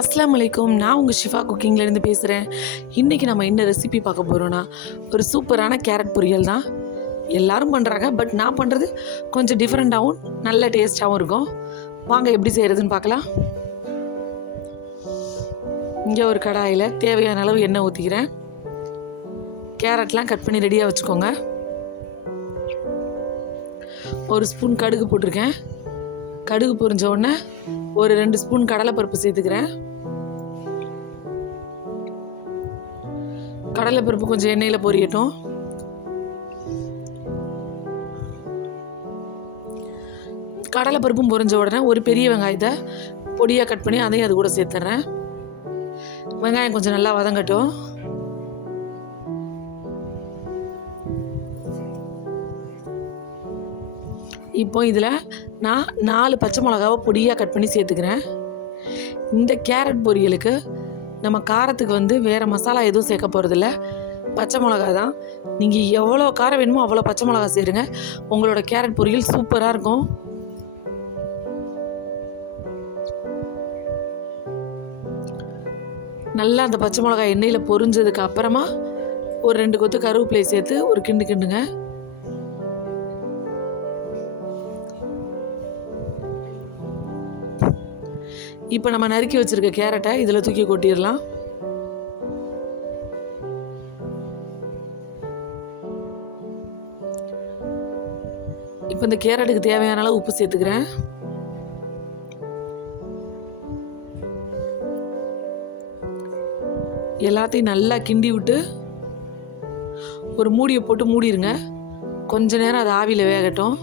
அஸ்ஸலாமு அலைக்கும். நான் உங்கள் ஷிஃபா குக்கிங்லேருந்து பேசுகிறேன். இன்றைக்கி நம்ம என்ன ரெசிபி பார்க்க போகிறோன்னா, ஒரு சூப்பரான கேரட் பொரியல் தான். எல்லோரும் பண்ணுறாங்க, பட் நான் பண்ணுறது கொஞ்சம் டிஃப்ரெண்ட்டாகவும் நல்ல டேஸ்ட்டாகவும் இருக்கும். வாங்க எப்படி செய்கிறதுன்னு பார்க்கலாம். இங்கே ஒரு கடாயில் தேவையான அளவு எண்ணெய் ஊற்றிக்கிறேன். கேரட்லாம் கட் பண்ணி ரெடியாக வச்சுக்கோங்க. ஒரு ஸ்பூன் கடுகு போட்டிருக்கேன். கடுகு பொரிஞ்ச உடனே ஒரு 2 ஸ்பூன் கடலைப்பருப்பு சேர்த்துக்கிறேன். கடலைப்பருப்பு கொஞ்சம் எண்ணெயில் பொரியட்டும். கடலைப்பருப்பும் பொரிஞ்ச உடனே ஒரு பெரிய வெங்காயத்தை பொடியாக கட் பண்ணி அதையும் அது கூட சேர்த்துட்றேன். வெங்காயம் கொஞ்சம் நல்லா வதங்கட்டும். இப்போ இதில் நான் 4 பச்சை மிளகாவை பொடியாக கட் பண்ணி சேர்த்துக்கிறேன். இந்த கேரட் பொரியலுக்கு நம்ம காரத்துக்கு வேறு மசாலா எதுவும் சேர்க்க போகிறதில்ல, பச்சை மிளகா தான். நீங்கள் எவ்வளோ காரம் வேணுமோ அவ்வளோ பச்சை மிளகா சேருங்க. உங்களோட கேரட் பொரியல் சூப்பராக இருக்கும். நல்லா அந்த பச்சை மிளகா எண்ணெயில் பொரிஞ்சதுக்கு அப்புறமா ஒரு 2 கொத்து கருவேப்பிலை சேர்த்து ஒரு கிண்டுங்க. இப்போ நம்ம நறுக்கி வச்சுருக்க கேரட்டை இதில் தூக்கி கொட்டிடலாம். இப்போ இந்த கேரட்டுக்கு தேவையான அளவு உப்பு சேர்த்துக்கிறேன். எல்லாத்தையும் நல்லா கிண்டி விட்டு ஒரு மூடியை போட்டு மூடிடுங்க. கொஞ்ச நேரம் அது ஆவியில் வேகட்டும்.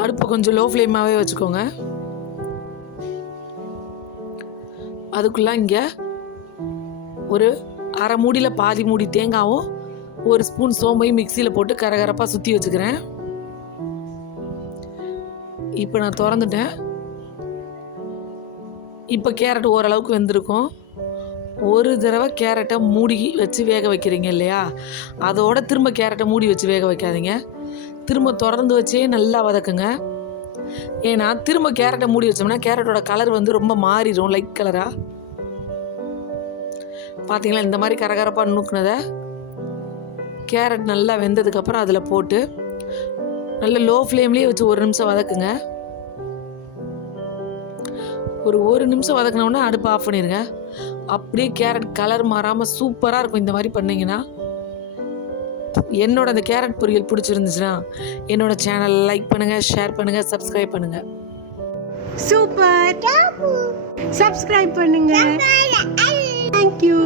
அடுப்பு கொஞ்சம் லோ ஃப்ளேமாகவே வச்சுக்கோங்க. அதுக்குள்ளே இங்கே ஒரு அரை மூடியில் பாதி மூடி தேங்காவும் ஒரு ஸ்பூன் சோம்பையும் மிக்சியில் போட்டு கரகரப்பாக சுற்றி வச்சுக்கிறேன். இப்போ நான் திறந்துட்டேன். இப்போ கேரட் ஓரளவுக்கு வெந்திருக்கும். ஒரு தடவை கேரட்டை மூடி வச்சு வேக வைக்கிறீங்க இல்லையா, அதோட திரும்ப கேரட்டை மூடி வச்சு வேக வைக்காதீங்க. திரும்ப திறந்து வச்சே நல்லா வதக்குங்க. ஏன்னா திரும்ப கேரட்டை மூடி வச்சோம்னா கேரட்டோட கலர் ரொம்ப மாறிடும், லைட் கலராக. பார்த்தீங்களா, இந்த மாதிரி கரகரப்பாக நுணுக்குனதை கேரட் நல்லா வெந்ததுக்கப்புறம் அதில் போட்டு நல்ல லோ ஃப்ளேம்லேயே வச்சு 1 நிமிஷம் வதக்குங்க. ஒரு 1 நிமிஷம் வதக்கினோன்னா அடுப்பு ஆஃப் பண்ணிடுங்க. அப்படியே கேரட் கலர் மாறாமல் சூப்பராக இருக்கும். இந்த மாதிரி பண்ணிங்கன்னா என்னோட அந்த கேரட் பொரியல் பிடிச்சிருந்துச்சுன்னா என்னோட சேனல் லைக் பண்ணுங்கள், ஷேர் பண்ணுங்கள், சப்ஸ்கிரைப் பண்ணுங்கள். சூப்பர், சப்ஸ்கிரைப் பண்ணுங்க. தேங்க்யூ.